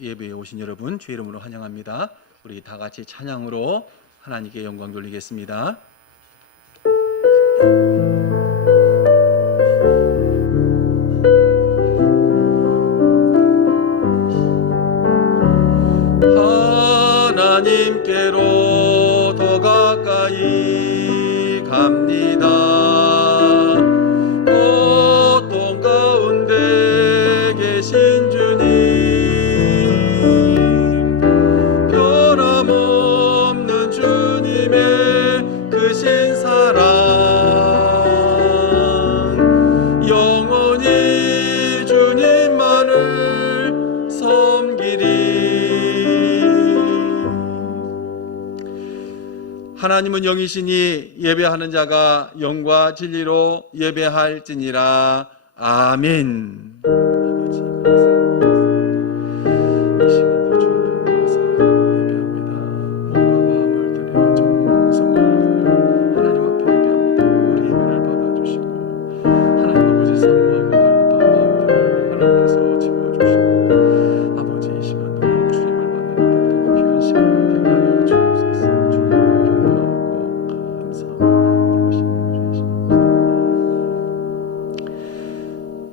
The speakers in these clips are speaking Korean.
예배에 오신 여러분 주의 이름으로 환영합니다. 우리 다 같이 찬양으로 하나님께 영광 돌리겠습니다. 하나님께로 더 가까이 갑니다. 고통 가운데 계신 주님, 변함없는 주님의 크신 사랑, 영원히 주님만을 섬기리. 하나님은 영이시니 예배하는 자가 영과 진리로 예배할지니라. 아멘. 아버지 감사합니다. 이 시간도 주 앞에 나와서 예배합니다. 몸과 마음을 들여 정성을 들여 하나님 앞에 예배합니다. 우리 예배를 받아주시고 하나님 아버지 사모하고 갈급한 마음들을 하나님께서 채워주시고 아버지 이 시간도 주님을 만나는 그리고 귀한 시간 되게 하여 주옵소서. 주님을 경배하고 감사합니다.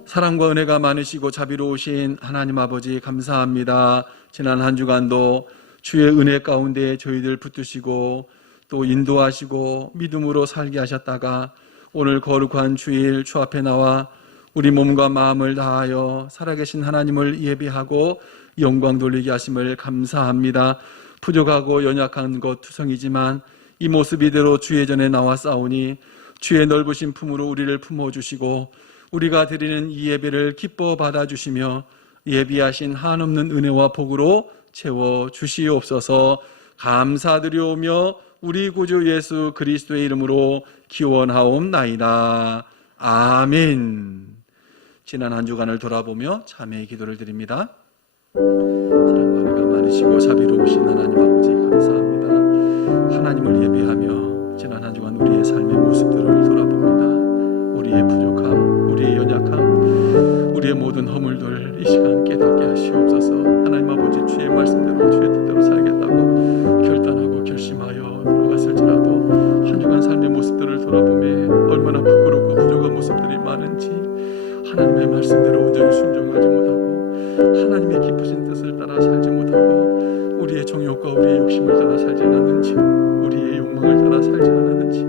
사랑과 은혜가 많으시고 자비로우신 하나님 아버지 감사합니다. 지난 한 주간도 주의 은혜 가운데 저희들 붙드시고 또 인도하시고 믿음으로 살게 하셨다가 오늘 거룩한 주일 주 앞에 나와 우리 몸과 마음을 다하여 살아계신 하나님을 예배하고 영광 돌리게 하심을 감사합니다. 부족하고 연약한 것 투성이지만 이 모습 이대로 주의 전에 나와 싸우니 주의 넓으신 품으로 우리를 품어주시고 우리가 드리는 이 예배를 기뻐 받아주시며 예비하신 한없는 은혜와 복으로 채워주시옵소서. 감사드리오며 우리 구주 예수 그리스도의 이름으로 기원하옵나이다. 아멘. 지난 한 주간을 돌아보며 참회의 기도를 드립니다. 사랑과 은혜가 많으시고 자비로우신 하나님 아버지 감사합니다. 하나님을 예배하며 지난 한 주간 우리의 삶의 모습들을 돌아봅니다. 우리의 부족함, 우리의 연약함, 우리의 모든 허물들 이 시간 깨닫게 하시옵소서. 하나님 아버지 주의 말씀대로 주의 뜻대로 살겠다고 결단하고 결심하여 돌아갔을지라도 한 주간 삶의 모습들을 돌아보며 얼마나 부끄럽고 부족한 모습들이 많은지 하나님의 말씀대로 온전히 순종하지 못하고 하나님의 기쁘신 뜻을 따라 살지 못하고 우리의 정욕과 우리의 욕심을 따라 살지 않았는지 우리의 욕망을 따라 살지 않았는지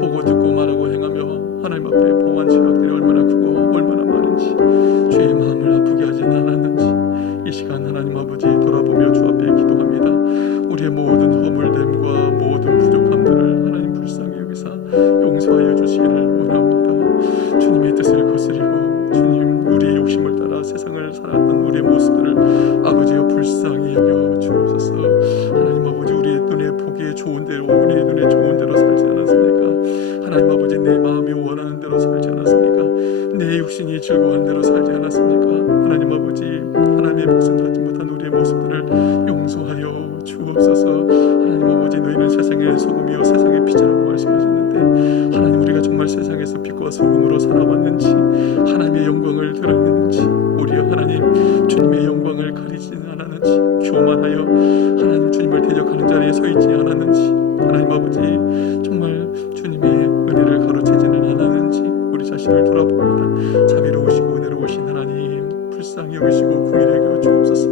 보고 듣고 말하고 행하며 하나님 앞에 범한 죄악들이 얼마나 크고 얼마나 많은지 주의 마음을 아프게 하지 않았는지 이 시간 하나님 아버지 돌아보며 주 앞에 기도합니다. 우리의 모든 허물됨과 모든 부족함들을 하나님 불쌍히 여기사 용서하여 주시기를 원합니다. 주님의 뜻을 거스리고 주님 우리의 욕심을 따라 세상을 살았던 우리의 모습들을 아버지여 불쌍히 여겨 주옵소서. 하나님 아버지 우리의 눈에 보기에 좋은 대로 우리의 눈에 좋은 대로 살지 않았습니까? 하나님 아버지 내 마음이 원하는 대로 살지 않았습니까? 내 육신이 즐거운 대로 살지 않았습니까? 하나님 아버지 하나님의 백성 같지 못한 우리의 모습들을 용서하여 주옵소서. 하나님 아버지 너희는 세상의 소금이요 세상의 빛이라고 말씀하셨는데 하나님 우리가 정말 세상에서 빛과 소금으로 살아왔는지 하나님의 영광을 드러냈는지 우리여 하나님 주님의 영광을 가리지는 않았는지 교만하여 하나님 주님을 대적하는 자리에 서 있지 않았는지 하나님 아버지 정말 주님의 은혜를 가로채지는 않았는지 우리 자신을 돌아봅니다. 자비로우시고 은혜로우신 하나님 불쌍히 여기시고 긍휼히 여겨 주옵소서.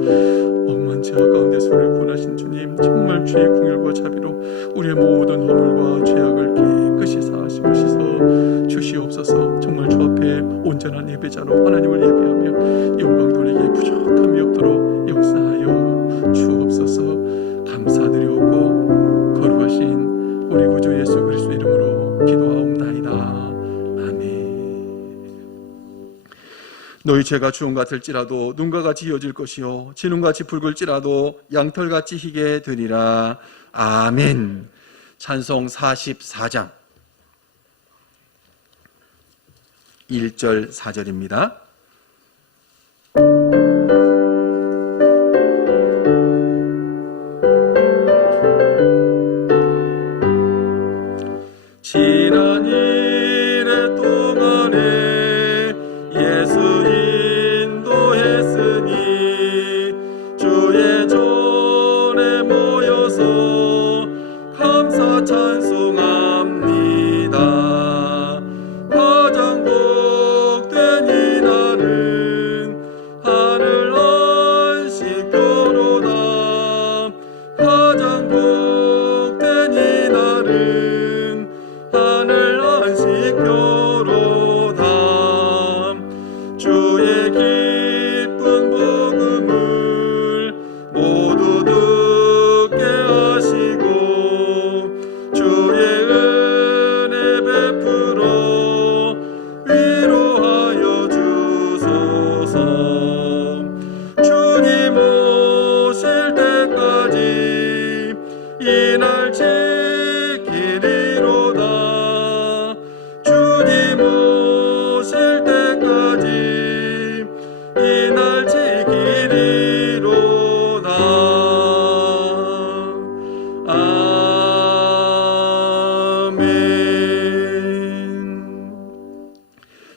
억만 죄악 가운데 손을 구원하신 주님 정말 주의 긍휼과 자비로 우리의 모든 허물과 죄악을 깨끗이 사하시고 씻어 주시옵소서. 정말 주 앞에 온전한 예배자로 하나님을 예배하며 영광 돌리기에 부족함이 없도록 역사하여 주옵소서. 감사드리옵고 거룩하신 우리 구주 예수 그리스도 이름으로 기도하옵나이다. 아멘. 너희 죄가 주홍 같을지라도 눈과 같이 이어질 것이요 진홍같이 붉을지라도 양털같이 희게 되리라. 아멘. 찬송 44장 1절 4절입니다. 지난 일의 동안에 예수 인도했으니 주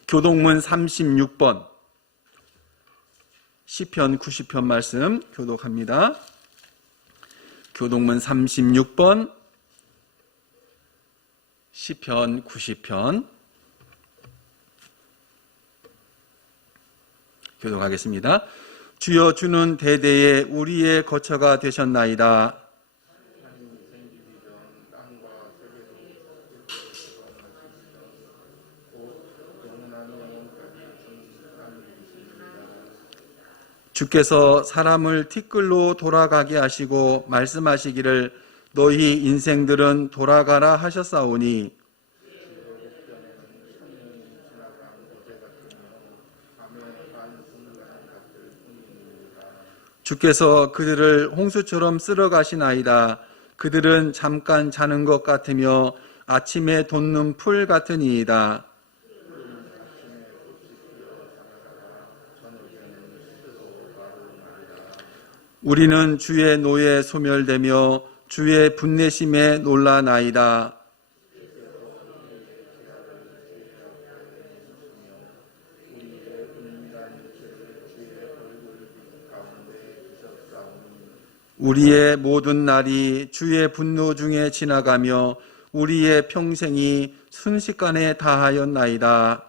교독문 36번 시편 90편 말씀 교독합니다. 교독문 36번 시편 90편 교독하겠습니다. 주여, 주는 대대에 우리의 거처가 되셨나이다. 주께서 사람을 티끌로 돌아가게 하시고 말씀하시기를 너희 인생들은 돌아가라 하셨사오니 주께서 그들을 홍수처럼 쓸어가시나이다. 그들은 잠깐 자는 것 같으며 아침에 돋는 풀 같으니이다. 우리는 주의 노에 소멸되며 주의 분내심에 놀라나이다. 우리의 모든 날이 주의 분노 중에 지나가며 우리의 평생이 순식간에 다하였나이다.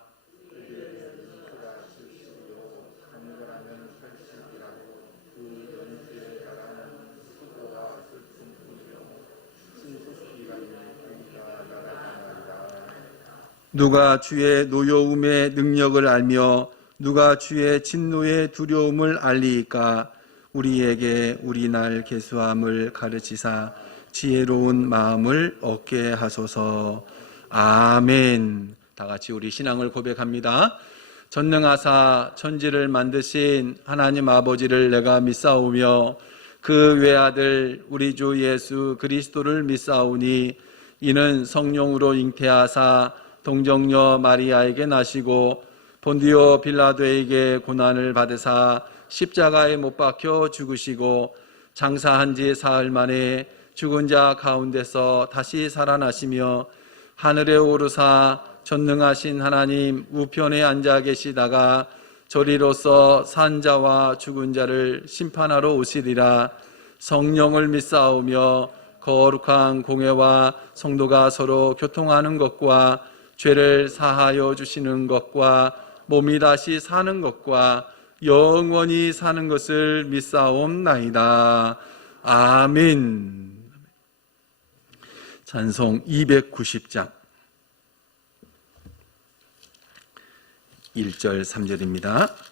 누가 주의 노여움의 능력을 알며 누가 주의 진노의 두려움을 알리이까. 우리에게 우리 날 계수함을 가르치사 지혜로운 마음을 얻게 하소서. 아멘. 다 같이 우리 신앙을 고백합니다. 전능하사 천지를 만드신 하나님 아버지를 내가 믿사오며 그 외아들 우리 주 예수 그리스도를 믿사오니 이는 성령으로 잉태하사 동정녀 마리아에게 나시고 본디오 빌라도에게 고난을 받으사 십자가에 못 박혀 죽으시고 장사한 지 사흘 만에 죽은 자 가운데서 다시 살아나시며 하늘에 오르사 전능하신 하나님 우편에 앉아 계시다가 저리로서 산 자와 죽은 자를 심판하러 오시리라. 성령을 믿사오며 거룩한 공회와 성도가 서로 교통하는 것과 죄를 사하여 주시는 것과 몸이 다시 사는 것과 영원히 사는 것을 믿사옵나이다. 아멘. 찬송 290장 1절 3절입니다.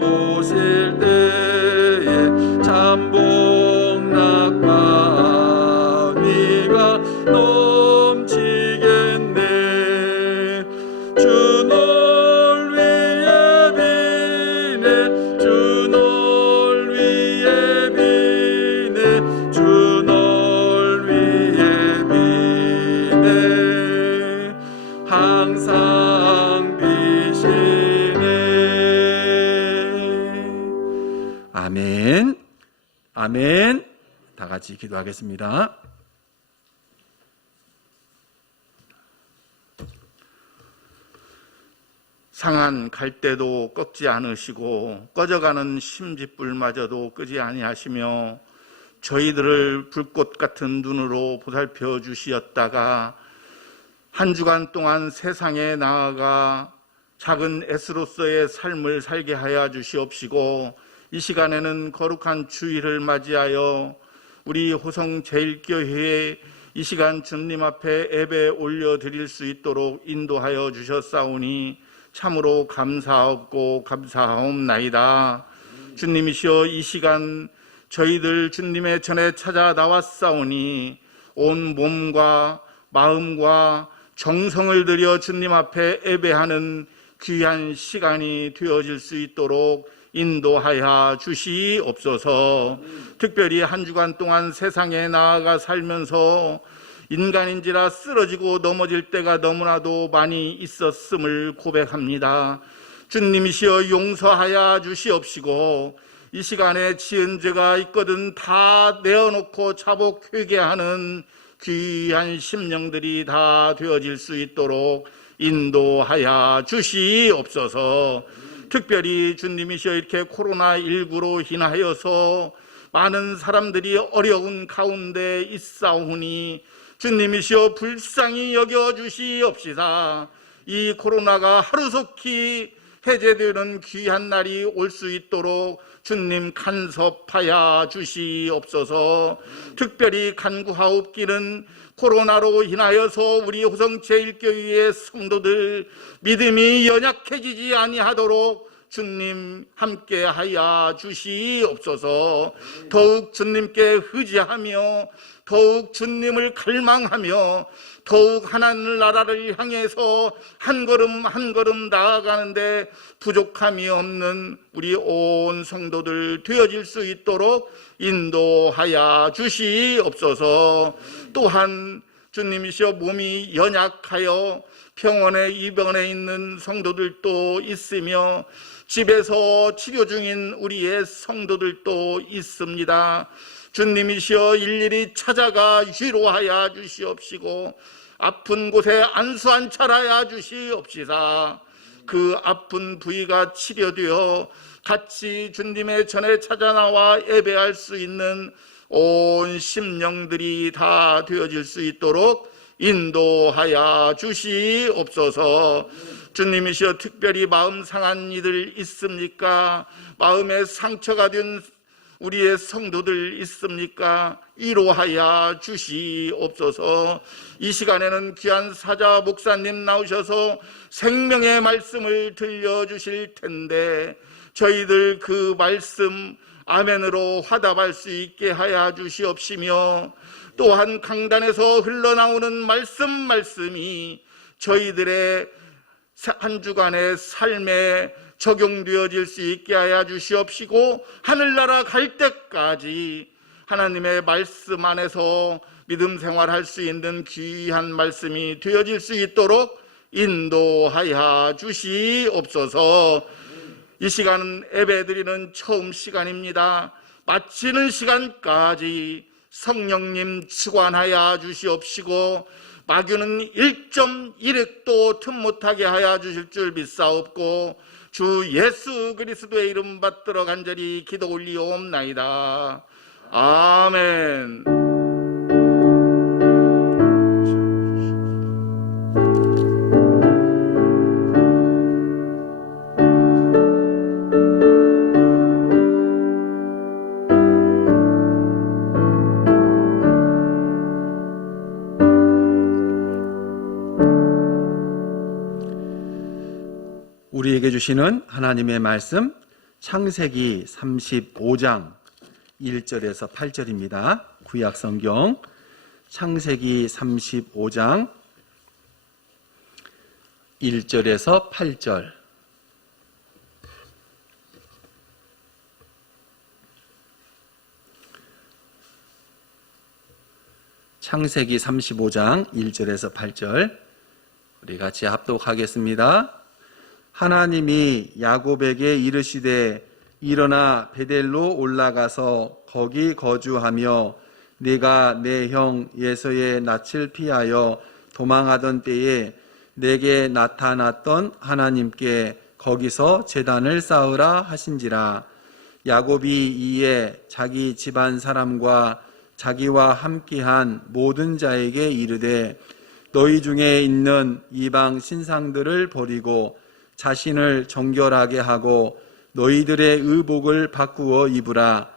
돌보실 때에 참 복나 아멘. 다 같이 기도하겠습니다. 상한 갈대도 꺾지 않으시고 꺼져가는 심짓불마저도 끄지 아니하시며 저희들을 불꽃 같은 눈으로 보살펴 주시었다가 한 주간 동안 세상에 나아가 작은 에스로서의 삶을 살게 하여 주시옵시고 이 시간에는 거룩한 주일을 맞이하여 우리 호성 제일교회에 이 시간 주님 앞에 예배 올려드릴 수 있도록 인도하여 주셨사오니 참으로 감사하옵고 감사하옵나이다. 주님이시여 이 시간 저희들 주님의 전에 찾아 나왔사오니 온 몸과 마음과 정성을 들여 주님 앞에 예배하는 귀한 시간이 되어질 수 있도록 인도하여 주시옵소서. 특별히 한 주간 동안 세상에 나아가 살면서 인간인지라 쓰러지고 넘어질 때가 너무나도 많이 있었음을 고백합니다. 주님이시여 용서하여 주시옵시고 이 시간에 지은 죄가 있거든 다 내어놓고 자복 회개하는 귀한 심령들이 다 되어질 수 있도록 인도하여 주시옵소서. 특별히 주님이시여 이렇게 코로나19로 인하여서 많은 사람들이 어려운 가운데 있사오니 주님이시여 불쌍히 여겨주시옵시다. 이 코로나가 하루속히 해제되는 귀한 날이 올 수 있도록 주님 간섭하여 주시옵소서. 특별히 간구하옵기는 코로나로 인하여서 우리 호성 제일교회의 성도들 믿음이 연약해지지 아니하도록 주님 함께하여 주시옵소서. 더욱 주님께 의지하며 더욱 주님을 갈망하며 더욱 하나님 나라를 향해서 한 걸음 한 걸음 나아가는데 부족함이 없는 우리 온 성도들 되어질 수 있도록 인도하여 주시옵소서. 또한 주님이시여 몸이 연약하여 병원에 입원해 있는 성도들도 있으며 집에서 치료 중인 우리의 성도들도 있습니다. 주님이시여 일일이 찾아가 위로하여 주시옵시고 아픈 곳에 안수 안찰하여 주시옵시다. 그 아픈 부위가 치료되어 같이 주님의 전에 찾아 나와 예배할 수 있는 온 심령들이 다 되어질 수 있도록 인도하여 주시옵소서. 주님이시여 특별히 마음 상한 이들 있습니까? 마음에 상처가 된 우리의 성도들 있습니까? 위로하여 주시옵소서. 이 시간에는 귀한 사자 목사님 나오셔서 생명의 말씀을 들려주실 텐데 저희들 그 말씀 아멘으로 화답할 수 있게 하여 주시옵시며 또한 강단에서 흘러나오는 말씀이 저희들의 한 주간의 삶에 적용되어질 수 있게 하여 주시옵시고 하늘나라 갈 때까지 하나님의 말씀 안에서 믿음 생활할 수 있는 귀한 말씀이 되어질 수 있도록 인도하여 주시옵소서. 이 시간은 예배드리는 처음 시간입니다. 마치는 시간까지 성령님 주관하여 주시옵시고 마귀는 1.1핵도 틈 못하게 하여 주실 줄 믿사옵고 주 예수 그리스도의 이름 받들어 간절히 기도 올리옵나이다. 아멘. 우리에게 주시는 하나님의 말씀 창세기 35장 1절에서 8절입니다. 구약 성경 창세기 35장 1절에서 8절. 창세기 35장 1절에서 8절 우리 같이 합독하겠습니다. 하나님이 야곱에게 이르시되 일어나 베델로 올라가서 거기 거주하며 네가 내 형 예서의 낯을 피하여 도망하던 때에 내게 나타났던 하나님께 거기서 제단을 쌓으라 하신지라. 야곱이 이에 자기 집안 사람과 자기와 함께한 모든 자에게 이르되 너희 중에 있는 이방 신상들을 버리고 자신을 정결하게 하고 너희들의 의복을 바꾸어 입으라.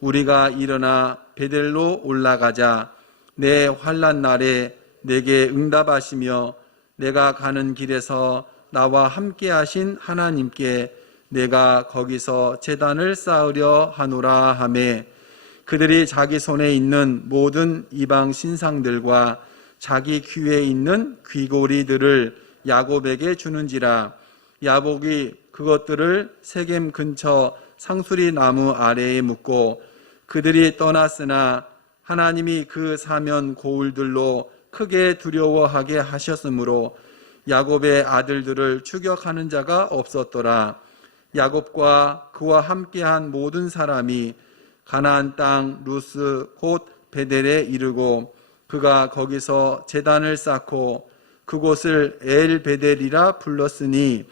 우리가 일어나 베델로 올라가자. 내 환난 날에 내게 응답하시며 내가 가는 길에서 나와 함께 하신 하나님께 내가 거기서 제단을 쌓으려 하노라 하매 그들이 자기 손에 있는 모든 이방 신상들과 자기 귀에 있는 귀고리들을 야곱에게 주는지라. 야곱이 그것들을 세겜 근처 상수리 나무 아래에 묻고 그들이 떠났으나 하나님이 그 사면 고울들로 크게 두려워하게 하셨으므로 야곱의 아들들을 추격하는 자가 없었더라. 야곱과 그와 함께한 모든 사람이 가나안 땅 루스 곧 베델에 이르고 그가 거기서 제단을 쌓고 그곳을 엘 베델이라 불렀으니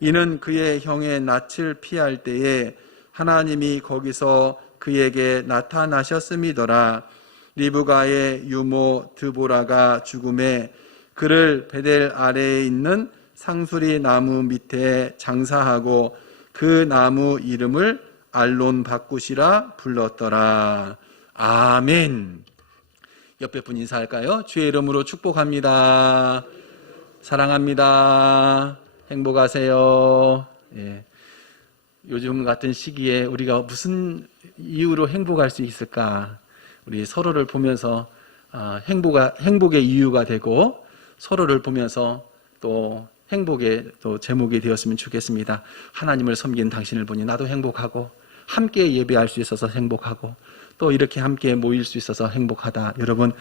이는 그의 형의 낯을 피할 때에 하나님이 거기서 그에게 나타나셨음이더라. 리브가의 유모 드보라가 죽음에 그를 베델 아래에 있는 상수리 나무 밑에 장사하고 그 나무 이름을 알론 바꾸시라 불렀더라. 아멘. 옆에 분 인사할까요? 주의 이름으로 축복합니다. 사랑합니다. 행복하세요. 예. 요즘 같은 시기에 우리가 무슨 이유로 행복할 수 있을까? 우리 서로를 보면서 행복의 이유가 되고 서로를 보면서 또 행복의 또 제목이 되었으면 좋겠습니다. 하나님을 섬기는 당신을 보니 나도 행복하고 함께 예배할 수 있어서 행복하고 또 이렇게 함께 모일 수 있어서 행복하다. 여러분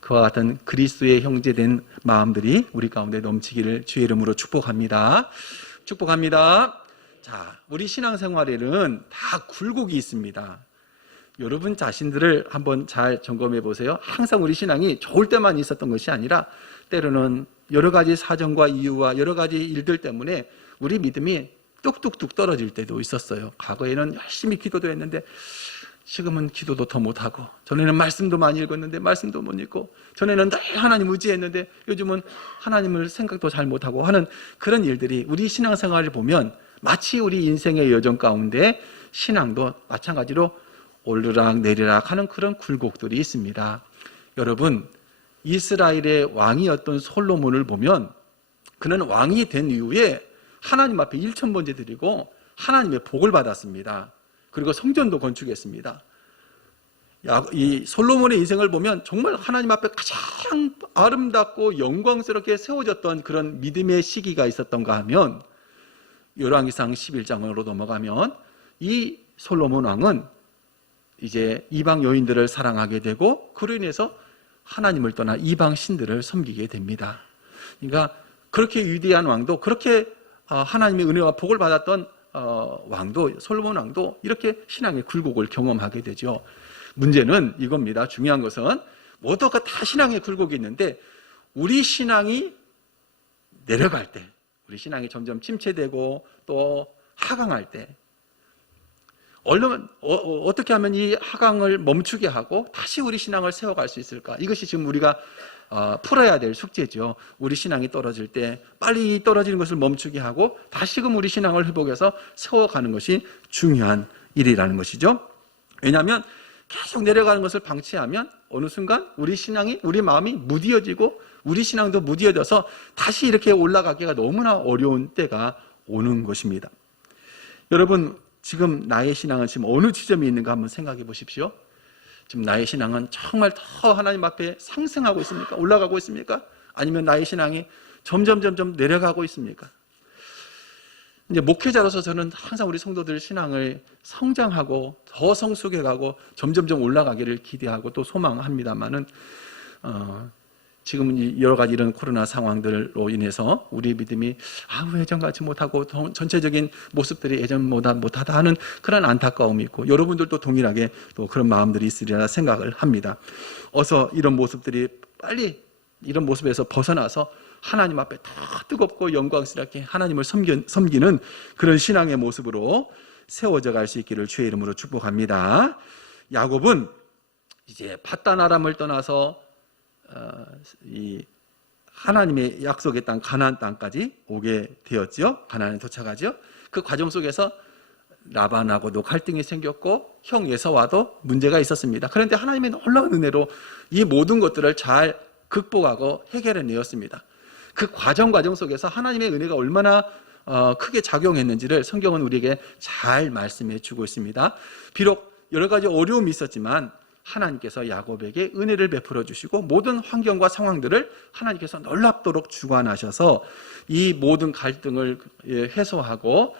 그와 같은 그리스도의 형제된 마음들이 우리 가운데 넘치기를 주의 이름으로 축복합니다. 축복합니다. 자, 우리 신앙생활에는 다 굴곡이 있습니다. 여러분 자신들을 한번 잘 점검해 보세요. 항상 우리 신앙이 좋을 때만 있었던 것이 아니라 때로는 여러 가지 사정과 이유와 여러 가지 일들 때문에 우리 믿음이 뚝뚝뚝 떨어질 때도 있었어요. 과거에는 열심히 기도도 했는데 지금은 기도도 더 못하고, 전에는 말씀도 많이 읽었는데 말씀도 못 읽고, 전에는 늘 하나님 의지했는데 요즘은 하나님을 생각도 잘 못하고 하는 그런 일들이 우리 신앙생활을 보면 마치 우리 인생의 여정 가운데 신앙도 마찬가지로 오르락 내리락 하는 그런 굴곡들이 있습니다. 여러분, 이스라엘의 왕이었던 솔로몬을 보면 그는 왕이 된 이후에 하나님 앞에 일천번제 드리고 하나님의 복을 받았습니다. 그리고 성전도 건축했습니다. 이 솔로몬의 인생을 보면 정말 하나님 앞에 가장 아름답고 영광스럽게 세워졌던 그런 믿음의 시기가 있었던가 하면 열왕기상 11장으로 넘어가면 이 솔로몬 왕은 이제 이방 여인들을 사랑하게 되고 그로 인해서 하나님을 떠나 이방 신들을 섬기게 됩니다. 그러니까 그렇게 위대한 왕도, 그렇게 하나님의 은혜와 복을 받았던 왕도, 솔로몬 왕도 이렇게 신앙의 굴곡을 경험하게 되죠. 문제는 이겁니다. 중요한 것은 모두가 다 신앙의 굴곡이 있는데 우리 신앙이 내려갈 때, 우리 신앙이 점점 침체되고 또 하강할 때 어떻게 하면 이 하강을 멈추게 하고 다시 우리 신앙을 세워갈 수 있을까? 이것이 지금 우리가 풀어야 될 숙제죠. 우리 신앙이 떨어질 때 빨리 떨어지는 것을 멈추게 하고 다시금 우리 신앙을 회복해서 세워가는 것이 중요한 일이라는 것이죠. 왜냐하면 계속 내려가는 것을 방치하면 어느 순간 우리 신앙이, 우리 마음이 무디어지고 우리 신앙도 무디어져서 다시 이렇게 올라가기가 너무나 어려운 때가 오는 것입니다. 여러분, 지금 나의 신앙은 지금 어느 지점에 있는가 한번 생각해 보십시오. 지금 나의 신앙은 정말 더 하나님 앞에 상승하고 있습니까? 올라가고 있습니까? 아니면 나의 신앙이 점점 내려가고 있습니까? 이제 목회자로서 저는 항상 우리 성도들 신앙을 성장하고 더 성숙해가고 점점 올라가기를 기대하고 또 소망합니다만은 지금 여러 가지 이런 코로나 상황들로 인해서 우리의 믿음이 왜 예전같이 못하고 전체적인 모습들이 예전보다 못하다 하는 그런 안타까움이 있고, 여러분들도 동일하게 또 그런 마음들이 있으리라 생각을 합니다. 어서 이런 모습들이 빨리 이런 모습에서 벗어나서 하나님 앞에 더 뜨겁고 영광스럽게 하나님을 섬기는 그런 신앙의 모습으로 세워져 갈 수 있기를 주의 이름으로 축복합니다. 야곱은 이제 밧단 아람을 떠나서 이 하나님의 약속의 땅 가나안 땅까지 오게 되었죠. 가나안에 도착하죠. 그 과정 속에서 라반하고도 갈등이 생겼고 형 에서와도 문제가 있었습니다. 그런데 하나님의 놀라운 은혜로 이 모든 것들을 잘 극복하고 해결해내었습니다. 그 과정 속에서 하나님의 은혜가 얼마나 크게 작용했는지를 성경은 우리에게 잘 말씀해 주고 있습니다. 비록 여러 가지 어려움이 있었지만 하나님께서 야곱에게 은혜를 베풀어 주시고 모든 환경과 상황들을 하나님께서 놀랍도록 주관하셔서 이 모든 갈등을 해소하고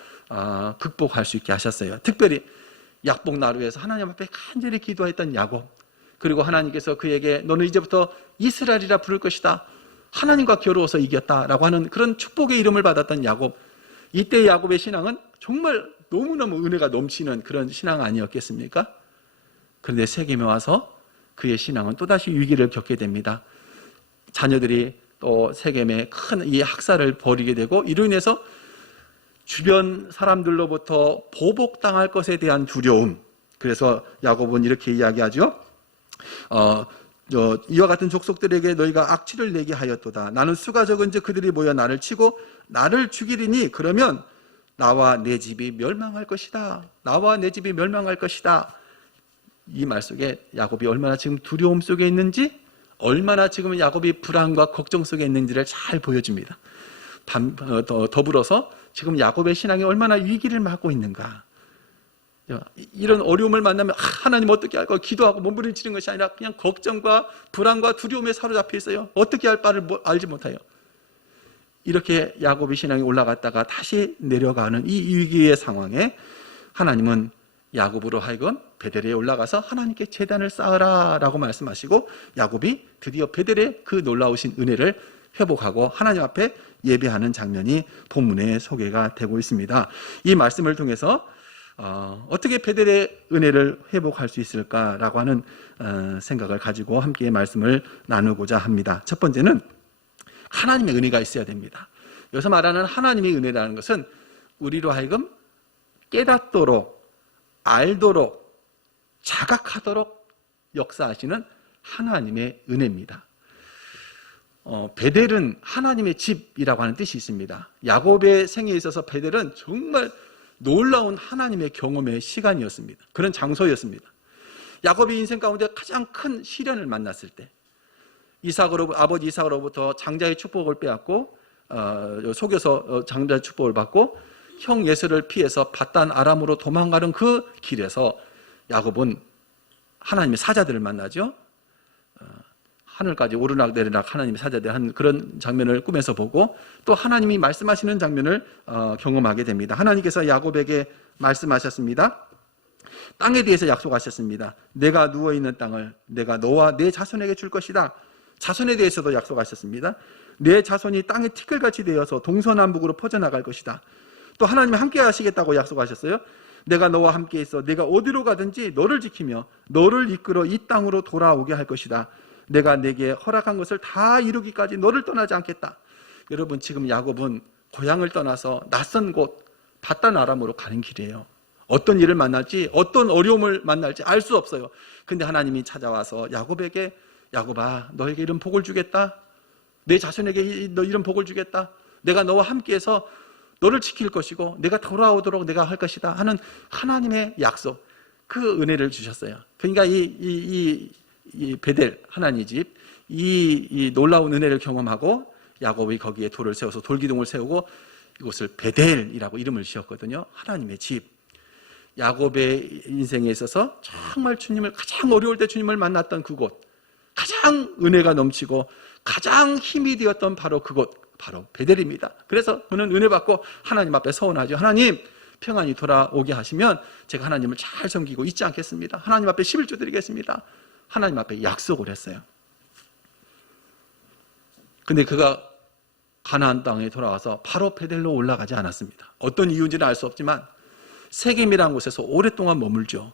극복할 수 있게 하셨어요. 특별히 약복 나루에서 하나님 앞에 간절히 기도했던 야곱, 그리고 하나님께서 그에게 너는 이제부터 이스라엘이라 부를 것이다, 하나님과 겨루어서 이겼다라고 하는 그런 축복의 이름을 받았던 야곱, 이때 야곱의 신앙은 정말 너무너무 은혜가 넘치는 그런 신앙 아니었겠습니까? 그런데 세겜에 와서 그의 신앙은 또다시 위기를 겪게 됩니다. 자녀들이 또 세겜에 큰 이 학살을 벌이게 되고, 이로 인해서 주변 사람들로부터 보복당할 것에 대한 두려움. 그래서 야곱은 이렇게 이야기하죠. 이와 같은 족속들에게 너희가 악취를 내게 하였도다. 나는 수가 적은즉 그들이 모여 나를 치고 나를 죽이리니 그러면 나와 내 집이 멸망할 것이다. 나와 내 집이 멸망할 것이다. 이 말 속에 야곱이 얼마나 지금 두려움 속에 있는지, 얼마나 지금 야곱이 불안과 걱정 속에 있는지를 잘 보여줍니다. 더불어서 지금 야곱의 신앙이 얼마나 위기를 맞고 있는가. 이런 어려움을 만나면 하나님 어떻게 할까 기도하고 몸부림치는 것이 아니라 그냥 걱정과 불안과 두려움에 사로잡혀 있어요. 어떻게 할 바를 알지 못해요. 이렇게 야곱의 신앙이 올라갔다가 다시 내려가는 이 위기의 상황에 하나님은 야곱으로 하여금 베델에 올라가서 하나님께 제단을 쌓으라 라고 말씀하시고, 야곱이 드디어 베델의 그 놀라우신 은혜를 회복하고 하나님 앞에 예배하는 장면이 본문에 소개가 되고 있습니다. 이 말씀을 통해서 어떻게 베델의 은혜를 회복할 수 있을까라고 하는 생각을 가지고 함께 말씀을 나누고자 합니다. 첫 번째는 하나님의 은혜가 있어야 됩니다. 여기서 말하는 하나님의 은혜라는 것은 우리로 하여금 깨닫도록, 알도록, 자각하도록 역사하시는 하나님의 은혜입니다. 베델은 하나님의 집이라고 하는 뜻이 있습니다. 야곱의 생에 있어서 베델은 정말 놀라운 하나님의 경험의 시간이었습니다. 그런 장소였습니다. 야곱의 인생 가운데 가장 큰 시련을 만났을 때, 아버지 이삭으로부터 장자의 축복을 빼앗고 속여서 장자의 축복을 받고 형 예수를 피해서 밧단 아람으로 도망가는 그 길에서 야곱은 하나님의 사자들을 만나죠. 하늘까지 오르락 내리락 하나님의 사자들 한 그런 장면을 꿈에서 보고, 또 하나님이 말씀하시는 장면을 경험하게 됩니다. 하나님께서 야곱에게 말씀하셨습니다. 땅에 대해서 약속하셨습니다. 내가 누워있는 땅을 내가 너와 내 자손에게 줄 것이다. 자손에 대해서도 약속하셨습니다. 내 자손이 땅에 티끌같이 되어서 동서남북으로 퍼져나갈 것이다. 또 하나님이 함께 하시겠다고 약속하셨어요. 내가 너와 함께 있어 내가 어디로 가든지 너를 지키며 너를 이끌어 이 땅으로 돌아오게 할 것이다. 내가 내게 허락한 것을 다 이루기까지 너를 떠나지 않겠다. 여러분, 지금 야곱은 고향을 떠나서 낯선 곳 밧단 아람으로 가는 길이에요. 어떤 일을 만날지, 어떤 어려움을 만날지 알 수 없어요. 근데 하나님이 찾아와서 야곱에게, 야곱아, 너에게 이런 복을 주겠다. 내 자손에게 너 이런 복을 주겠다. 내가 너와 함께해서 너를 지킬 것이고 내가 돌아오도록 내가 할 것이다 하는 하나님의 약속, 그 은혜를 주셨어요. 그러니까 이 베델, 하나님 집, 이 놀라운 은혜를 경험하고 야곱이 거기에 돌을 세워서 돌기둥을 세우고 이곳을 베델이라고 이름을 지었거든요. 하나님의 집. 야곱의 인생에 있어서 정말 주님을 가장 어려울 때 주님을 만났던 그곳, 가장 은혜가 넘치고 가장 힘이 되었던 바로 그곳, 바로 베델입니다. 그래서 그는 은혜 받고 하나님 앞에 서원하죠. 하나님, 평안히 돌아오게 하시면 제가 하나님을 잘 섬기고 잊지 않겠습니다. 하나님 앞에 11조 드리겠습니다. 하나님 앞에 약속을 했어요. 근데 그가 가나안 땅에 돌아와서 바로 베델로 올라가지 않았습니다. 어떤 이유인지는 알 수 없지만 세겜이라는 곳에서 오랫동안 머물죠.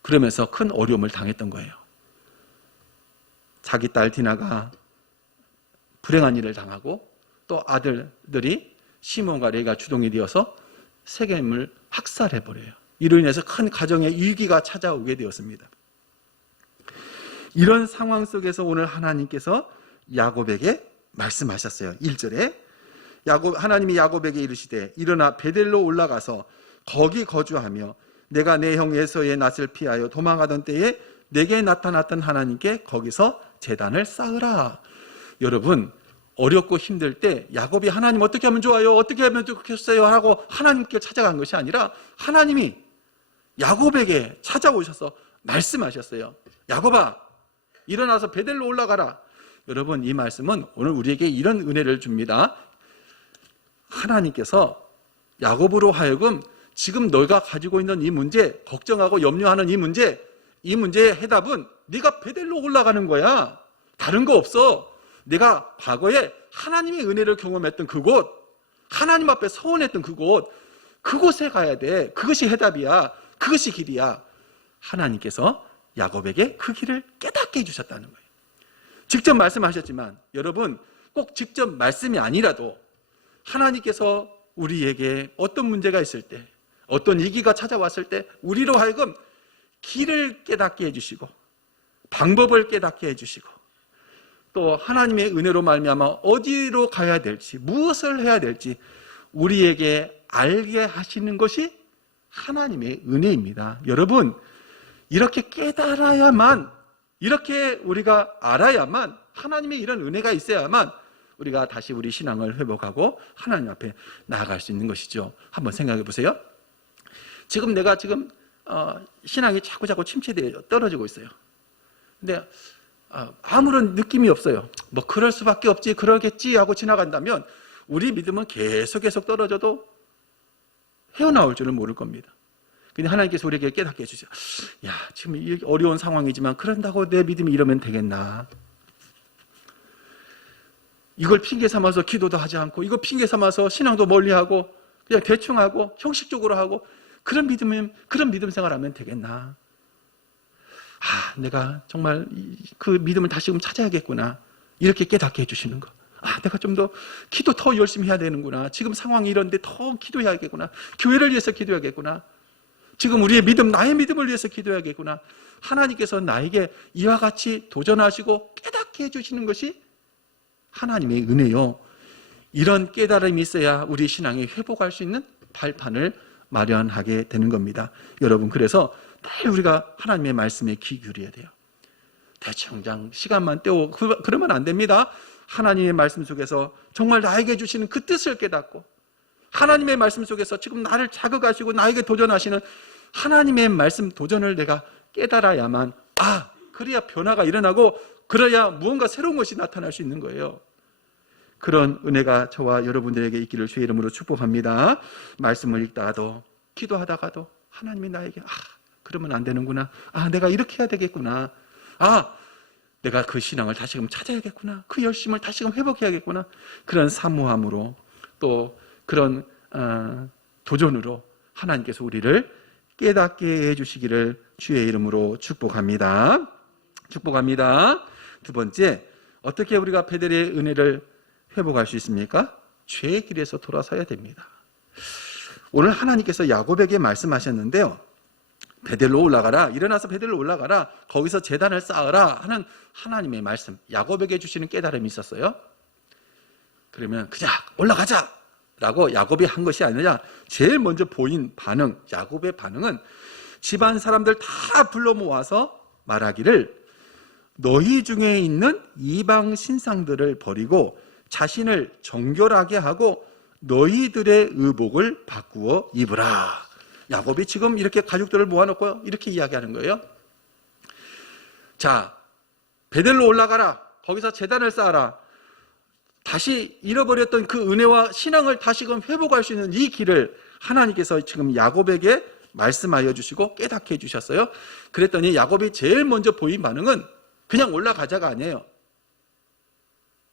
그러면서 큰 어려움을 당했던 거예요. 자기 딸 디나가 불행한 일을 당하고 또 아들들이 시몬과 레위가 주동이 되어서 세겜을 학살해버려요. 이로 인해서 큰 가정의 위기가 찾아오게 되었습니다. 이런 상황 속에서 오늘 하나님께서 야곱에게 말씀하셨어요. 1절에 하나님이 야곱에게 이르시되 일어나 베델로 올라가서 거기 거주하며 내가 내 형 에서의 낯을 피하여 도망하던 때에 내게 나타났던 하나님께 거기서 제단을 쌓으라. 여러분, 어렵고 힘들 때 야곱이 하나님 어떻게 하면 좋아요? 어떻게 하면 좋겠어요? 하고 하나님께 찾아간 것이 아니라 하나님이 야곱에게 찾아오셔서 말씀하셨어요. 야곱아, 일어나서 베델로 올라가라. 여러분, 이 말씀은 오늘 우리에게 이런 은혜를 줍니다. 하나님께서 야곱으로 하여금 지금 너가 가지고 있는 이 문제, 걱정하고 염려하는 이 문제의 해답은 네가 베델로 올라가는 거야. 다른 거 없어. 내가 과거에 하나님의 은혜를 경험했던 그곳, 하나님 앞에 서원했던 그곳에 가야 돼. 그것이 해답이야. 그것이 길이야. 하나님께서 야곱에게 그 길을 깨닫게 해주셨다는 거예요. 직접 말씀하셨지만 여러분, 꼭 직접 말씀이 아니라도 하나님께서 우리에게 어떤 문제가 있을 때, 어떤 위기가 찾아왔을 때 우리로 하여금 길을 깨닫게 해주시고 방법을 깨닫게 해주시고 또 하나님의 은혜로 말미암아 어디로 가야 될지, 무엇을 해야 될지 우리에게 알게 하시는 것이 하나님의 은혜입니다. 여러분, 이렇게 깨달아야만, 이렇게 우리가 알아야만, 하나님의 이런 은혜가 있어야만 우리가 다시 우리 신앙을 회복하고 하나님 앞에 나아갈 수 있는 것이죠. 한번 생각해 보세요. 지금 내가 신앙이 자꾸 침체되어 떨어지고 있어요. 근데 아무런 느낌이 없어요. 뭐 그럴 수밖에 없지, 그러겠지 하고 지나간다면 우리 믿음은 계속 떨어져도 헤어나올 줄은 모를 겁니다. 근데 하나님께서 우리에게 깨닫게 해주세요. 야, 지금 이 어려운 상황이지만 그런다고 내 믿음이 이러면 되겠나? 이걸 핑계 삼아서 기도도 하지 않고, 이거 핑계 삼아서 신앙도 멀리하고 그냥 대충 하고 형식적으로 하고 그런 믿음 생활하면 되겠나? 내가 정말 그 믿음을 다시금 찾아야겠구나. 이렇게 깨닫게 해주시는 거. 내가 좀 더 기도 더 열심히 해야 되는구나. 지금 상황이 이런데 더 기도해야겠구나. 교회를 위해서 기도해야겠구나. 지금 우리의 믿음, 나의 믿음을 위해서 기도해야겠구나. 하나님께서 나에게 이와 같이 도전하시고 깨닫게 해주시는 것이 하나님의 은혜요. 이런 깨달음이 있어야 우리 신앙이 회복할 수 있는 발판을 마련하게 되는 겁니다. 여러분, 그래서 늘 우리가 하나님의 말씀에 귀 기울여야 돼요. 대충 시간만 때우고 그러면 안 됩니다. 하나님의 말씀 속에서 정말 나에게 주시는 그 뜻을 깨닫고, 하나님의 말씀 속에서 지금 나를 자극하시고 나에게 도전하시는 하나님의 말씀 도전을 내가 깨달아야만, 그래야 변화가 일어나고 그래야 무언가 새로운 것이 나타날 수 있는 거예요. 그런 은혜가 저와 여러분들에게 있기를 주의 이름으로 축복합니다. 말씀을 읽다가도 기도하다가도 하나님이 나에게 그러면 안 되는구나. 내가 이렇게 해야 되겠구나. 내가 그 신앙을 다시금 찾아야겠구나. 그 열심을 다시금 회복해야겠구나. 그런 사모함으로 또 그런 도전으로 하나님께서 우리를 깨닫게 해주시기를 주의 이름으로 축복합니다. 축복합니다. 두 번째, 어떻게 우리가 베델의 은혜를 회복할 수 있습니까? 죄의 길에서 돌아서야 됩니다. 오늘 하나님께서 야곱에게 말씀하셨는데요. 베델로 올라가라. 일어나서 베델로 올라가라. 거기서 제단을 쌓으라 하는 하나님의 말씀, 야곱에게 주시는 깨달음이 있었어요. 그러면 그냥 올라가자 라고 야곱이 한 것이 아니라 제일 먼저 보인 반응, 야곱의 반응은 집안 사람들 다 불러 모아서 말하기를 너희 중에 있는 이방 신상들을 버리고 자신을 정결하게 하고 너희들의 의복을 바꾸어 입으라. 야곱이 지금 이렇게 가족들을 모아놓고 이렇게 이야기하는 거예요. 자, 베델로 올라가라. 거기서 제단을 쌓아라. 다시 잃어버렸던 그 은혜와 신앙을 다시금 회복할 수 있는 이 길을 하나님께서 지금 야곱에게 말씀하여 주시고 깨닫게 해주셨어요. 그랬더니 야곱이 제일 먼저 보인 반응은 그냥 올라가자가 아니에요.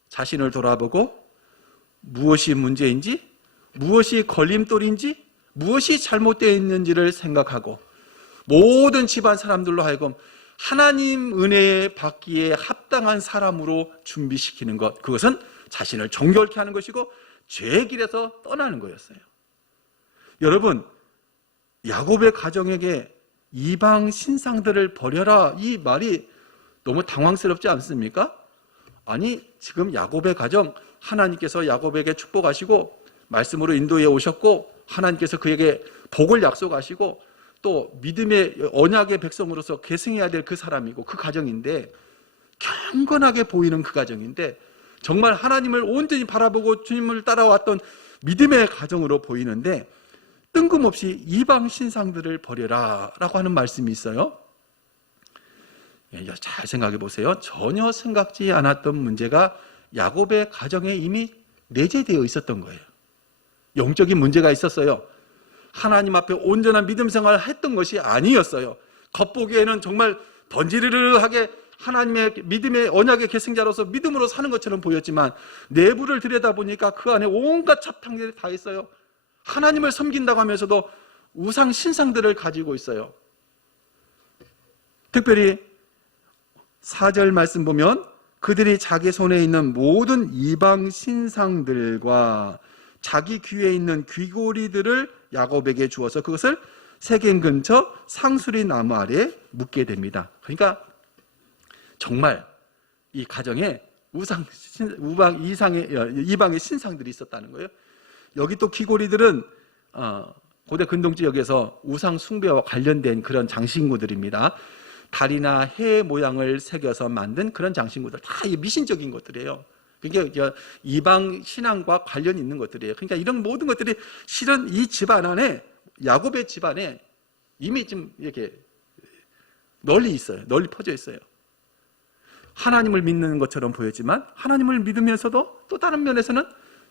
자신을 돌아보고 무엇이 문제인지, 무엇이 걸림돌인지, 무엇이 잘못되어 있는지를 생각하고 모든 집안 사람들로 하여금 하나님 은혜 받기에 합당한 사람으로 준비시키는 것, 그것은 자신을 정결케 하는 것이고 죄의 길에서 떠나는 거였어요. 여러분, 야곱의 가정에게 이방 신상들을 버려라, 이 말이 너무 당황스럽지 않습니까? 아니, 지금 야곱의 가정, 하나님께서 야곱에게 축복하시고 말씀으로 인도해 오셨고 하나님께서 그에게 복을 약속하시고 또 믿음의 언약의 백성으로서 계승해야 될 그 사람이고 그 가정인데, 경건하게 보이는 그 가정인데, 정말 하나님을 온전히 바라보고 주님을 따라왔던 믿음의 가정으로 보이는데 뜬금없이 이방 신상들을 버려라 라고 하는 말씀이 있어요. 잘 생각해 보세요. 전혀 생각지 않았던 문제가 야곱의 가정에 이미 내재되어 있었던 거예요. 영적인 문제가 있었어요. 하나님 앞에 온전한 믿음 생활을 했던 것이 아니었어요. 겉보기에는 정말 번지르르하게 하나님의 믿음의 언약의 계승자로서 믿음으로 사는 것처럼 보였지만 내부를 들여다보니까 그 안에 온갖 잡탕들이 다 있어요. 하나님을 섬긴다고 하면서도 우상 신상들을 가지고 있어요. 특별히 4절 말씀 보면 그들이 자기 손에 있는 모든 이방 신상들과 자기 귀에 있는 귀고리들을 야곱에게 주어서 그것을 세겜 근처 상수리 나무 아래에 묻게 됩니다. 그러니까 정말 이 가정에 이방의 신상들이 있었다는 거예요. 여기 또 귀고리들은 고대 근동 지역에서 우상 숭배와 관련된 그런 장신구들입니다. 달이나 해 모양을 새겨서 만든 그런 장신구들, 다 미신적인 것들이에요. 그러니까 이방 신앙과 관련이 있는 것들이에요. 그러니까 이런 모든 것들이 실은 이 집안 안에, 야곱의 집안에 이미 좀 이렇게 널리 있어요. 널리 퍼져 있어요. 하나님을 믿는 것처럼 보였지만 하나님을 믿으면서도 또 다른 면에서는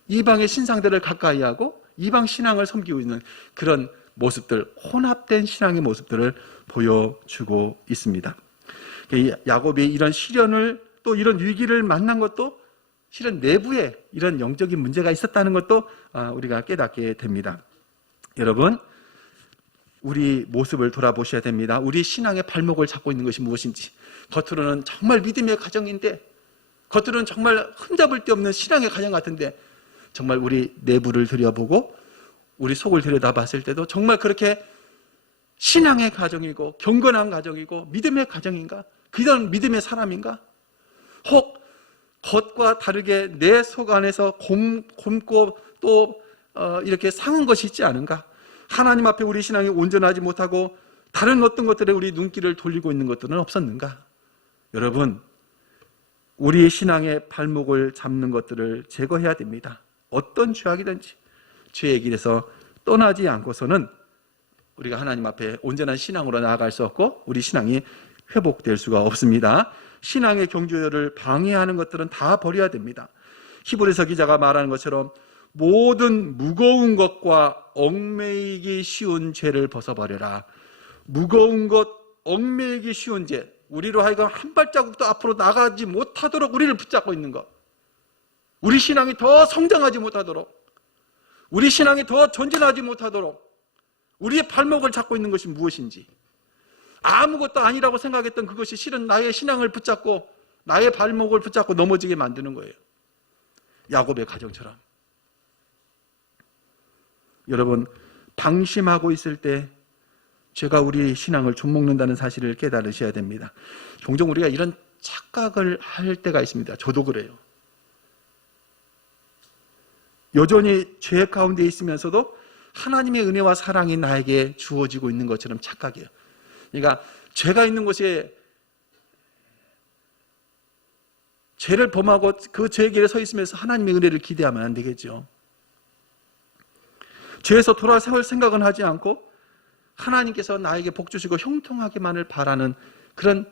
이방의 신상들을 가까이 하고 이방 신앙을 섬기고 있는 그런 모습들, 혼합된 신앙의 모습들을 보여주고 있습니다. 야곱이 이런 시련을, 또 이런 위기를 만난 것도 실은 내부에 이런 영적인 문제가 있었다는 것도 우리가 깨닫게 됩니다. 여러분, 우리 모습을 돌아보셔야 됩니다. 우리 신앙의 발목을 잡고 있는 것이 무엇인지. 겉으로는 정말 믿음의 가정인데, 겉으로는 정말 흠잡을 데 없는 신앙의 가정 같은데, 정말 우리 내부를 들여보고 우리 속을 들여다봤을 때도 정말 그렇게 신앙의 가정이고 경건한 가정이고 믿음의 가정인가? 그런 믿음의 사람인가? 혹 겉과 다르게 내 속 안에서 곪고 또 이렇게 상한 것이 있지 않은가? 하나님 앞에 우리 신앙이 온전하지 못하고 다른 어떤 것들에 우리 눈길을 돌리고 있는 것들은 없었는가? 여러분, 우리의 신앙의 발목을 잡는 것들을 제거해야 됩니다. 어떤 죄악이든지 죄의 길에서 떠나지 않고서는 우리가 하나님 앞에 온전한 신앙으로 나아갈 수 없고 우리 신앙이 회복될 수가 없습니다. 신앙의 경주를 방해하는 것들은 다 버려야 됩니다. 히브리서 기자가 말하는 것처럼 모든 무거운 것과 얽매이기 쉬운 죄를 벗어버려라. 무거운 것, 얽매이기 쉬운 죄, 우리로 하여금 한 발자국도 앞으로 나가지 못하도록 우리를 붙잡고 있는 것, 우리 신앙이 더 성장하지 못하도록, 우리 신앙이 더 전진하지 못하도록 우리의 발목을 잡고 있는 것이 무엇인지, 아무것도 아니라고 생각했던 그것이 실은 나의 신앙을 붙잡고 나의 발목을 붙잡고 넘어지게 만드는 거예요. 야곱의 가정처럼. 여러분, 방심하고 있을 때 죄가 우리 신앙을 좀먹는다는 사실을 깨달으셔야 됩니다. 종종 우리가 이런 착각을 할 때가 있습니다. 저도 그래요. 여전히 죄 가운데 있으면서도 하나님의 은혜와 사랑이 나에게 주어지고 있는 것처럼 착각해요. 그러니까 죄가 있는 곳에 죄를 범하고 그 죄의 길에 서 있으면서 하나님의 은혜를 기대하면 안 되겠죠. 죄에서 돌아설 생각은 하지 않고 하나님께서 나에게 복 주시고 형통하기만을 바라는 그런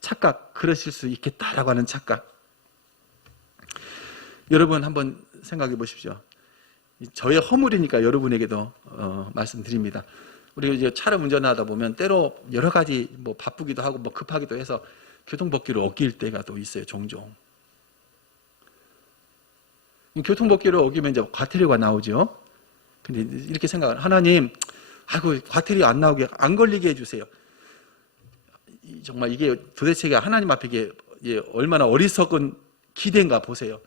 착각, 그러실 수 있겠다라고 하는 착각. 여러분 한번 생각해 보십시오. 저의 허물이니까 여러분에게도 말씀드립니다. 우리가 이제 차를 운전하다 보면 때로 여러 가지 뭐 바쁘기도 하고 뭐 급하기도 해서 교통법규를 어길 때가 또 있어요. 종종. 교통법규를 어기면 이제 과태료가 나오죠. 근데 이렇게 생각을, 하나님, 아이고, 과태료 안 나오게, 안 걸리게 해주세요. 정말 이게 도대체 하나님 앞에 이게 얼마나 어리석은 기대인가 보세요.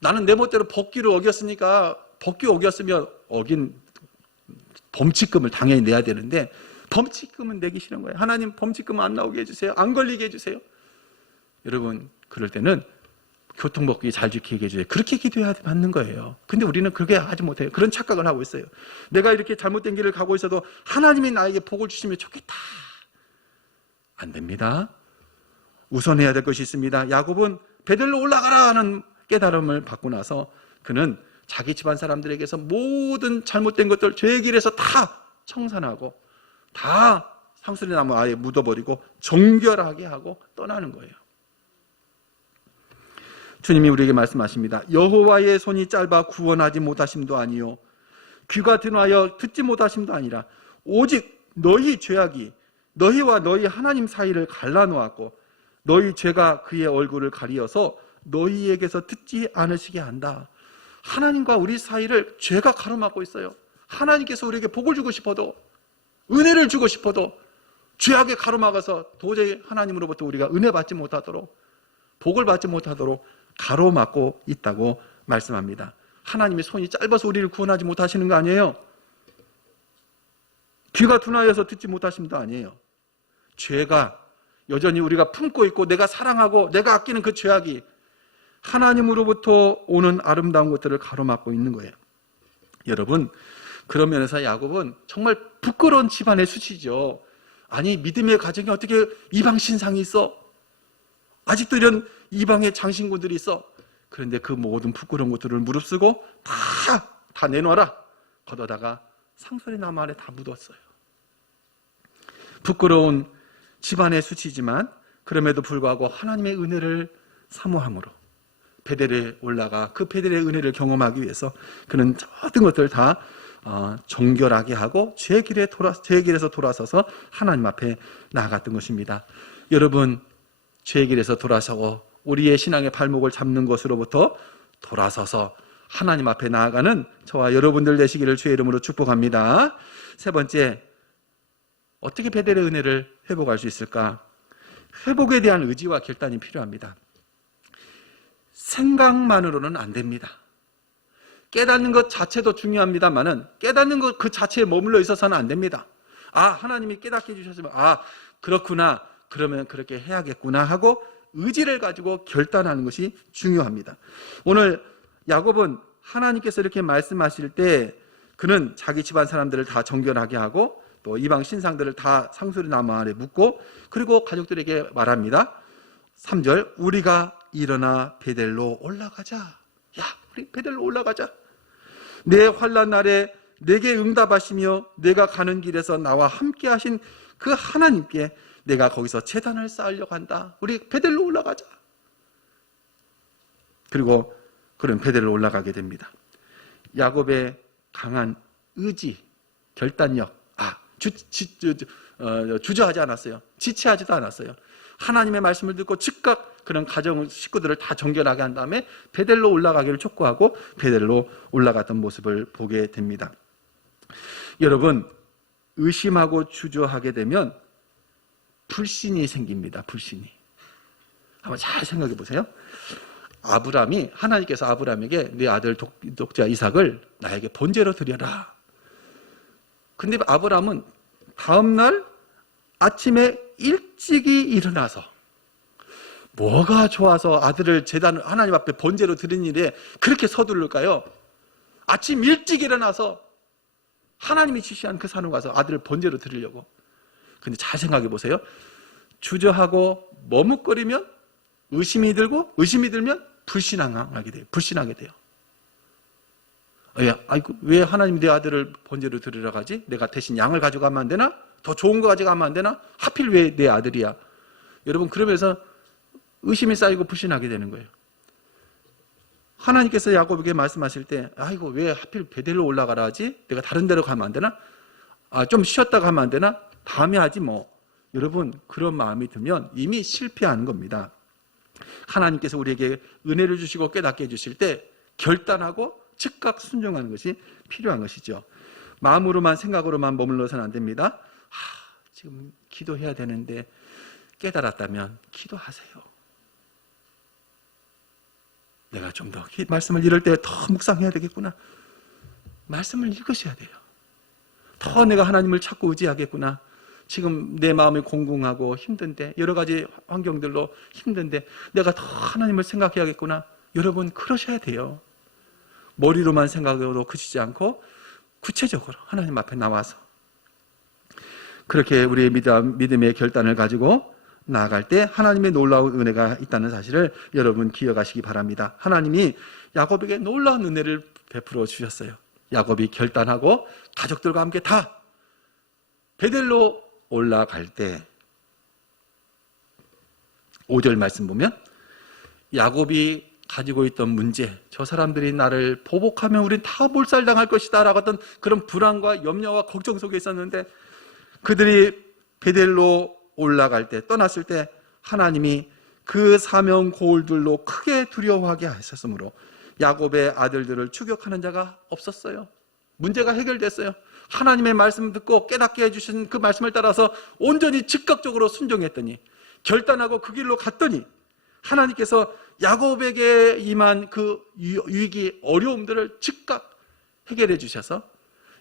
나는 내 멋대로 법규를 어겼으니까, 법규 어겼으면 어긴 범칙금을 당연히 내야 되는데, 범칙금은 내기 싫은 거예요. 하나님, 범칙금 안 나오게 해주세요. 안 걸리게 해주세요. 여러분, 그럴 때는 교통법규 잘 지키게 해주세요. 그렇게 기도해야 맞는 거예요. 근데 우리는 그렇게 하지 못해요. 그런 착각을 하고 있어요. 내가 이렇게 잘못된 길을 가고 있어도 하나님이 나에게 복을 주시면 좋겠다. 안 됩니다. 우선해야 될 것이 있습니다. 야곱은 베델로 올라가라 하는 깨달음을 받고 나서 그는 자기 집안 사람들에게서 모든 잘못된 것들 죄의 길에서 다 청산하고 다 상수리 나무 아예 묻어버리고 정결하게 하고 떠나는 거예요. 주님이 우리에게 말씀하십니다. 여호와의 손이 짧아 구원하지 못하심도 아니요 귀가 둔하여 듣지 못하심도 아니라 오직 너희 죄악이 너희와 너희 하나님 사이를 갈라놓았고 너희 죄가 그의 얼굴을 가리어서 너희에게서 듣지 않으시게 한다. 하나님과 우리 사이를 죄가 가로막고 있어요. 하나님께서 우리에게 복을 주고 싶어도 은혜를 주고 싶어도 죄악에 가로막아서 도저히 하나님으로부터 우리가 은혜 받지 못하도록 복을 받지 못하도록 가로막고 있다고 말씀합니다. 하나님의 손이 짧아서 우리를 구원하지 못하시는 거 아니에요. 귀가 둔하여서 듣지 못하심도 아니에요. 죄가 여전히 우리가 품고 있고 내가 사랑하고 내가 아끼는 그 죄악이 하나님으로부터 오는 아름다운 것들을 가로막고 있는 거예요. 여러분, 그런 면에서 야곱은 정말 부끄러운 집안의 수치죠. 아니, 믿음의 가정에 어떻게 이방 신상이 있어? 아직도 이런 이방의 장신구들이 있어. 그런데 그 모든 부끄러운 것들을 무릅쓰고 다 내놔라. 걷어다가 상소리 나무 안에 다 묻었어요. 부끄러운 집안의 수치지만 그럼에도 불구하고 하나님의 은혜를 사모함으로 베델에 올라가 그 베델의 은혜를 경험하기 위해서 그는 모든 것들을 다 정결하게 하고 죄의 길에서 돌아서서 하나님 앞에 나아갔던 것입니다. 여러분, 죄의 길에서 돌아서고 우리의 신앙의 발목을 잡는 것으로부터 돌아서서 하나님 앞에 나아가는 저와 여러분들 되시기를 주의 이름으로 축복합니다. 세 번째, 어떻게 베델의 은혜를 회복할 수 있을까? 회복에 대한 의지와 결단이 필요합니다. 생각만으로는 안 됩니다. 깨닫는 것 자체도 중요합니다만은 깨닫는 것 그 자체에 머물러 있어서는 안 됩니다. 하나님이 깨닫게 해주셨으면 그렇구나, 그러면 그렇게 해야겠구나 하고 의지를 가지고 결단하는 것이 중요합니다. 오늘 야곱은 하나님께서 이렇게 말씀하실 때 그는 자기 집안 사람들을 다 정결하게 하고 또 이방 신상들을 다 상수리 나무 아래 묻고 그리고 가족들에게 말합니다. 3절, 우리가 일어나 베델로 올라가자. 야, 우리 베델로 올라가자. 내 환난 날에 내게 응답하시며 내가 가는 길에서 나와 함께 하신 그 하나님께 내가 거기서 제단을 쌓으려고 한다. 우리 베델로 올라가자. 그리고 그런 베델로 올라가게 됩니다. 야곱의 강한 의지, 결단력, 주저하지 않았어요. 지체하지도 않았어요. 하나님의 말씀을 듣고 즉각 그런 가정 식구들을 다 정결하게 한 다음에 베델로 올라가기를 촉구하고 베델로 올라갔던 모습을 보게 됩니다. 여러분, 의심하고 주저하게 되면 불신이 생깁니다. 불신이. 한번 잘 생각해 보세요. 하나님께서 아브라함에게 네 아들 독자 이삭을 나에게 번제로 드려라. 근데 아브라함은 다음날 아침에 일찍이 일어나서 뭐가 좋아서 아들을 하나님 앞에 번제로 드린 일에 그렇게 서두를까요? 아침 일찍 일어나서 하나님이 지시한 그 산으로 가서 아들을 번제로 드리려고. 근데 잘 생각해 보세요. 주저하고 머뭇거리면 의심이 들면 불신하게 돼요. 왜 하나님이 내 아들을 번제로 드리러 가지? 내가 대신 양을 가져가면 안 되나? 더 좋은 거 가져가면 안 되나? 하필 왜 내 아들이야? 여러분, 그러면서 의심이 쌓이고 불신하게 되는 거예요. 하나님께서 야곱에게 말씀하실 때 왜 하필 베델로 올라가라 하지? 내가 다른 데로 가면 안 되나? 좀 쉬었다 가면 안 되나? 다음에 하지 뭐. 여러분, 그런 마음이 들면 이미 실패하는 겁니다. 하나님께서 우리에게 은혜를 주시고 깨닫게 해주실 때 결단하고 즉각 순종하는 것이 필요한 것이죠. 마음으로만 생각으로만 머물러서는 안 됩니다. 지금 기도해야 되는데 깨달았다면 기도하세요. 내가 좀 더 말씀을 이럴 때 더 묵상해야 되겠구나. 말씀을 읽으셔야 돼요. 더 내가 하나님을 찾고 의지하겠구나. 지금 내 마음이 공공하고 힘든데, 여러 가지 환경들로 힘든데 내가 더 하나님을 생각해야겠구나. 여러분 그러셔야 돼요. 머리로만 생각해도 그치지 않고 구체적으로 하나님 앞에 나와서 그렇게 우리의 믿음의 결단을 가지고 나아갈 때 하나님의 놀라운 은혜가 있다는 사실을 여러분 기억하시기 바랍니다. 하나님이 야곱에게 놀라운 은혜를 베풀어 주셨어요. 야곱이 결단하고 가족들과 함께 다 베델로 올라갈 때 5절 말씀 보면 야곱이 가지고 있던 문제, 저 사람들이 나를 보복하면 우린 다 몰살당할 것이다 라고 했던 그런 불안과 염려와 걱정 속에 있었는데, 그들이 베델로 올라갈 때, 떠났을 때 하나님이 그 사명 고울들로 크게 두려워하게 하셨으므로 야곱의 아들들을 추격하는 자가 없었어요. 문제가 해결됐어요. 하나님의 말씀 듣고 깨닫게 해주신 그 말씀을 따라서 온전히 즉각적으로 순종했더니, 결단하고 그 길로 갔더니 하나님께서 야곱에게 임한 그 위기, 어려움들을 즉각 해결해 주셔서,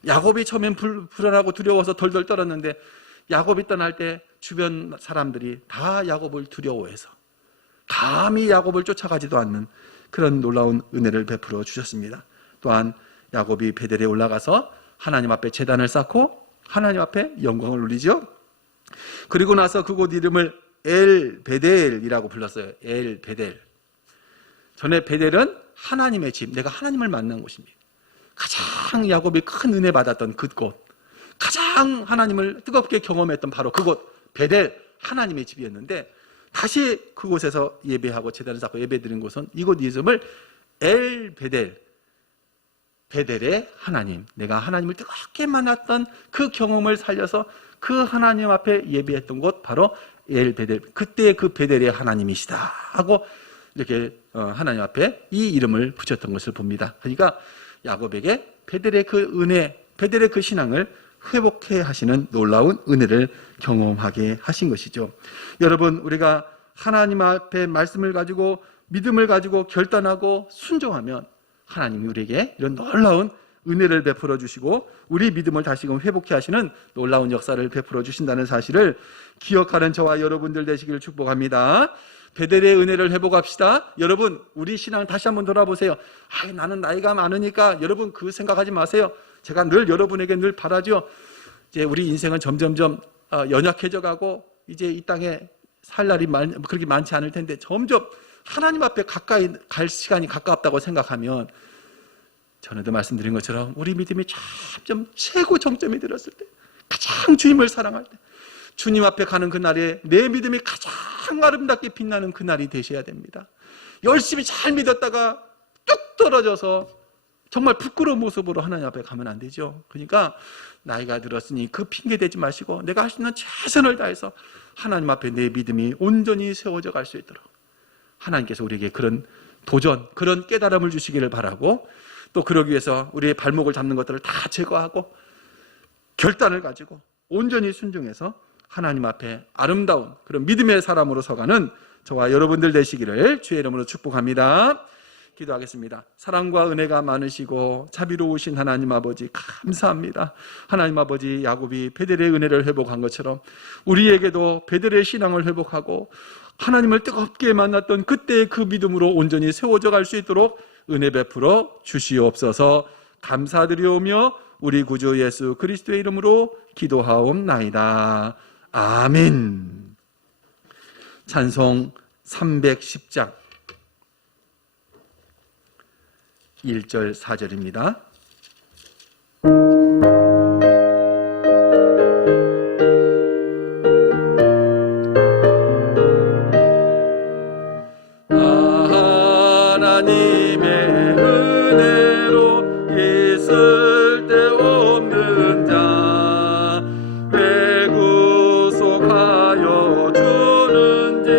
야곱이 처음엔 불안하고 두려워서 덜덜 떨었는데 야곱이 떠날 때 주변 사람들이 다 야곱을 두려워해서 감히 야곱을 쫓아가지도 않는 그런 놀라운 은혜를 베풀어 주셨습니다. 또한 야곱이 베델에 올라가서 하나님 앞에 제단을 쌓고 하나님 앞에 영광을 올리죠. 그리고 나서 그곳 이름을 엘 베델이라고 불렀어요. 엘 베델. 전에 베델은 하나님의 집, 내가 하나님을 만난 곳입니다. 가장 야곱이 큰 은혜 받았던 그곳, 가장 하나님을 뜨겁게 경험했던 바로 그곳 베델, 하나님의 집이었는데, 다시 그곳에서 예배하고 제단을 쌓고 예배드린 곳은 이곳 이름을 엘 베델, 베델의 하나님, 내가 하나님을 뜨겁게 만났던 그 경험을 살려서 그 하나님 앞에 예배했던 곳, 바로 엘 베델, 그때 그 베델의 하나님이시다 하고 이렇게 하나님 앞에 이 이름을 붙였던 것을 봅니다. 그러니까 야곱에게 베델의 그 은혜, 베델의 그 신앙을 회복해 하시는 놀라운 은혜를 경험하게 하신 것이죠. 여러분, 우리가 하나님 앞에 말씀을 가지고 믿음을 가지고 결단하고 순종하면 하나님이 우리에게 이런 놀라운 은혜를 베풀어 주시고 우리 믿음을 다시금 회복해 하시는 놀라운 역사를 베풀어 주신다는 사실을 기억하는 저와 여러분들 되시기를 축복합니다. 베델의 은혜를 회복합시다. 여러분, 우리 신앙 다시 한번 돌아보세요. 나는 나이가 많으니까, 여러분 그 생각하지 마세요. 제가 늘 여러분에게 늘 바라죠. 이제 우리 인생은 점점점 연약해져 가고 이제 이 땅에 살 날이 그렇게 많지 않을 텐데, 점점 하나님 앞에 가까이 갈 시간이 가깝다고 생각하면, 전에도 말씀드린 것처럼 우리 믿음이 점점 최고 정점이 들었을 때, 가장 주님을 사랑할 때, 주님 앞에 가는 그날에 내 믿음이 가장 아름답게 빛나는 그날이 되셔야 됩니다. 열심히 잘 믿었다가 뚝 떨어져서 정말 부끄러운 모습으로 하나님 앞에 가면 안 되죠. 그러니까 나이가 들었으니 그 핑계 대지 마시고 내가 할 수 있는 최선을 다해서 하나님 앞에 내 믿음이 온전히 세워져 갈 수 있도록 하나님께서 우리에게 그런 도전, 그런 깨달음을 주시기를 바라고, 또 그러기 위해서 우리의 발목을 잡는 것들을 다 제거하고 결단을 가지고 온전히 순종해서 하나님 앞에 아름다운 그런 믿음의 사람으로 서가는 저와 여러분들 되시기를 주의 이름으로 축복합니다. 기도하겠습니다. 사랑과 은혜가 많으시고 자비로우신 하나님 아버지, 감사합니다. 하나님 아버지, 야곱이 베델의 은혜를 회복한 것처럼 우리에게도 베델의 신앙을 회복하고 하나님을 뜨겁게 만났던 그때의 그 믿음으로 온전히 세워져 갈 수 있도록 은혜 베풀어 주시옵소서. 감사드리오며 우리 구주 예수 그리스도의 이름으로 기도하옵나이다. 아멘. 찬송 310장 1절 4절입니다. 하나님의 은혜로 있을 데 없는 자 왜 구속하여 주는지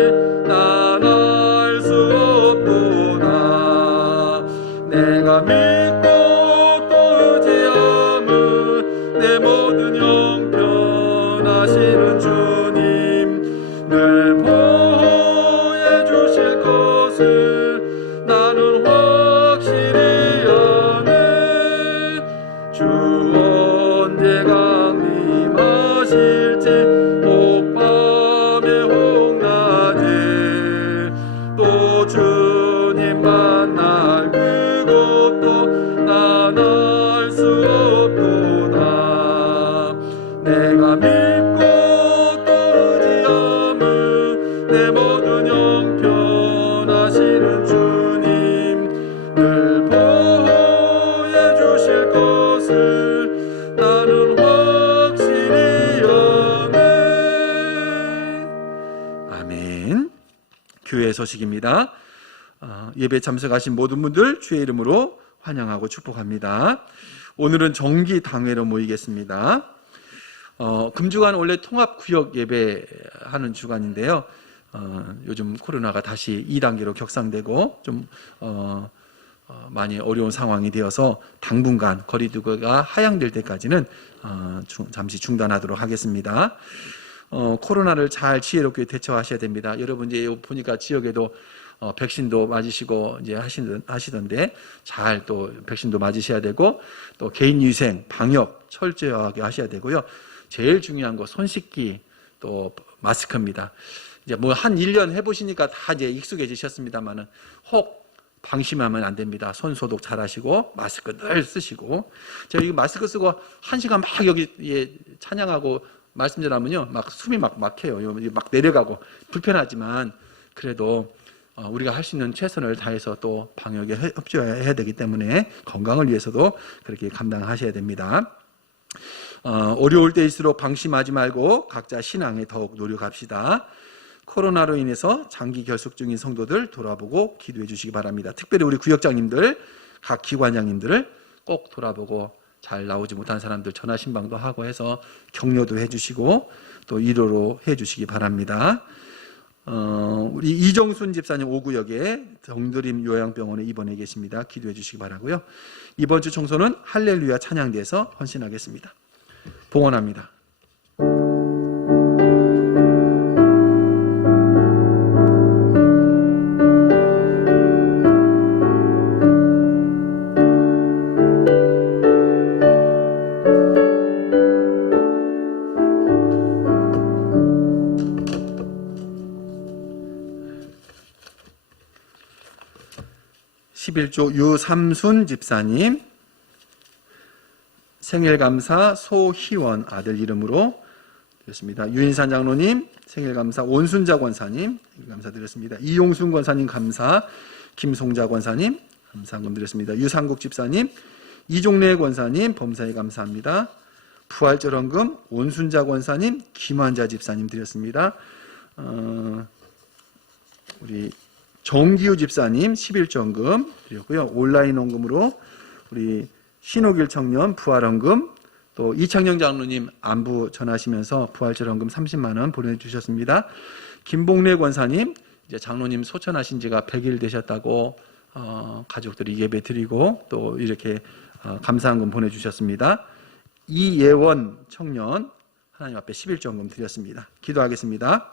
난 알 수 없구나. 내 소식입니다. 예배 참석하신 모든 분들 주의 이름으로 환영하고 축복합니다. 오늘은 정기 당회로 모이겠습니다. 금주간 원래 통합구역 예배하는 주간인데요. 요즘 코로나가 다시 2단계로 격상되고 좀 많이 어려운 상황이 되어서 당분간 거리두기가 하향될 때까지는 잠시 중단하도록 하겠습니다. 코로나를 잘 지혜롭게 대처하셔야 됩니다. 여러분 이제 보니까 지역에도 백신도 맞으시고 이제 하시던데 잘 또 백신도 맞으셔야 되고 또 개인 위생 방역 철저하게 하셔야 되고요. 제일 중요한 거 손 씻기 또 마스크입니다. 이제 뭐 한 1년 해보시니까 다 이제 익숙해지셨습니다만은 혹 방심하면 안 됩니다. 손 소독 잘 하시고 마스크 늘 쓰시고 제가 이 마스크 쓰고 1시간 막 여기 찬양하고 말씀 전하면요 막 숨이 막 막혀요. 막 내려가고 불편하지만 그래도 우리가 할 수 있는 최선을 다해서 또 방역에 협조해야 되기 때문에 건강을 위해서도 그렇게 감당하셔야 됩니다. 어려울 때일수록 방심하지 말고 각자 신앙에 더욱 노력합시다. 코로나로 인해서 장기 결석 중인 성도들 돌아보고 기도해 주시기 바랍니다. 특별히 우리 구역장님들, 각 기관장님들을 꼭 돌아보고 잘 나오지 못한 사람들 전화 신방도 하고 해서 격려도 해주시고 또 위로로 해주시기 바랍니다. 우리 이정순 집사님 5구역에 정드림 요양병원에 입원해 계십니다. 기도해 주시기 바라고요. 이번 주 청소는 할렐루야 찬양대에서 헌신하겠습니다. 봉헌합니다. 유삼순 집사님 생일감사 소희원 아들 이름으로 드렸습니다. 유인산 장로님 생일감사 온순자 권사님 감사드렸습니다. 이용순 권사님 감사 김송자 권사님 감사금 드렸습니다. 유상국 집사님 이종래 권사님 범사에 감사합니다. 부활절원금 온순자 권사님 김환자 집사님 드렸습니다. 우리 정기우 집사님 11조원금 드렸고요. 온라인 원금으로 우리 신호길 청년 부활원금 또 이창영 장로님 안부 전하시면서 부활절원금 30만 원 보내주셨습니다. 김봉래 권사님 이제 장로님 소천하신 지가 100일 되셨다고 가족들이 예배 드리고 또 이렇게 감사한 금 보내주셨습니다. 이예원 청년 하나님 앞에 11조원금 드렸습니다. 기도하겠습니다.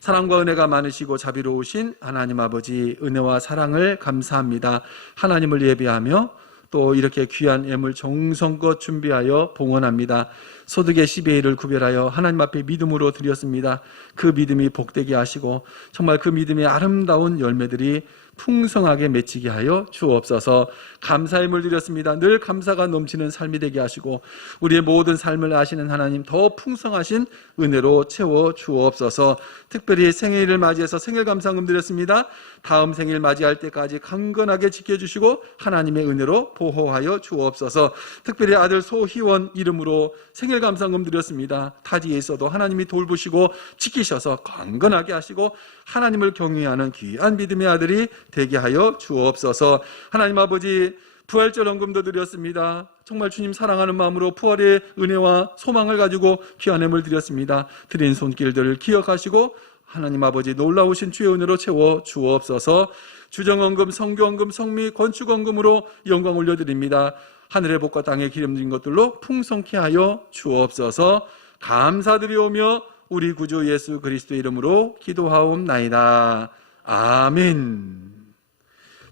사랑과 은혜가 많으시고 자비로우신 하나님 아버지 은혜와 사랑을 감사합니다. 하나님을 예배하며 또 이렇게 귀한 예물 정성껏 준비하여 봉헌합니다. 소득의 10의 1을 구별하여 하나님 앞에 믿음으로 드렸습니다. 그 믿음이 복되게 하시고 정말 그 믿음의 아름다운 열매들이 풍성하게 맺히게 하여 주옵소서. 감사의 물 드렸습니다. 늘 감사가 넘치는 삶이 되게 하시고 우리의 모든 삶을 아시는 하나님 더 풍성하신 은혜로 채워 주옵소서. 특별히 생일을 맞이해서 생일 감사금 드렸습니다. 다음 생일 맞이할 때까지 강건하게 지켜주시고 하나님의 은혜로 보호하여 주옵소서. 특별히 아들 소희원 이름으로 생일 감사금 드렸습니다. 타지에 있어도 하나님이 돌보시고 지키셔서 강건하게 하시고 하나님을 경외하는 귀한 믿음의 아들이 되게 하여 주옵소서. 하나님 아버지 부활절원금도 드렸습니다. 정말 주님 사랑하는 마음으로 부활의 은혜와 소망을 가지고 귀한 예물 드렸습니다. 드린 손길들을 기억하시고 하나님 아버지 놀라우신 주의 은혜로 채워 주옵소서. 주정원금, 성교원금, 성미, 건축원금으로 영광 올려드립니다. 하늘의 복과 땅의 기름진 것들로 풍성케 하여 주옵소서. 감사드리오며 우리 구주 예수 그리스도의 이름으로 기도하옵나이다. 아멘.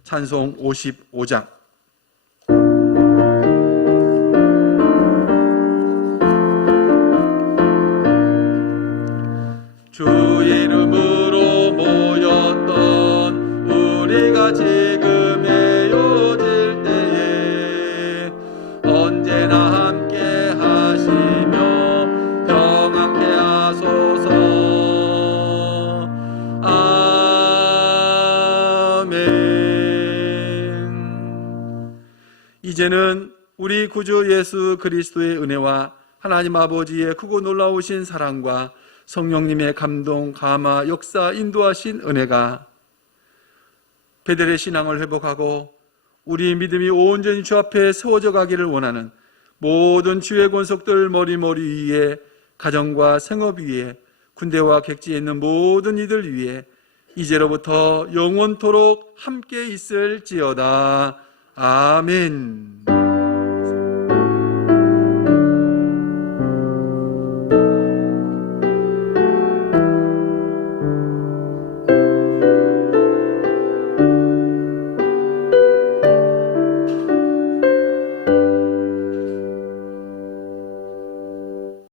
찬송 55장. 주의 이름으로 모였던 우리가 지금 헤어질 때에 언제나 함께 하시며 평안케 하소서. 아멘. 이제는 우리 구주 예수 그리스도의 은혜와 하나님 아버지의 크고 놀라우신 사랑과 성령님의 감동, 감화, 역사, 인도하신 은혜가 베델의 신앙을 회복하고 우리 믿음이 온전히 주 앞에 세워져 가기를 원하는 모든 주의 권속들 머리 위에, 가정과 생업 위에, 군대와 객지에 있는 모든 이들 위에 이제로부터 영원토록 함께 있을지어다. 아멘.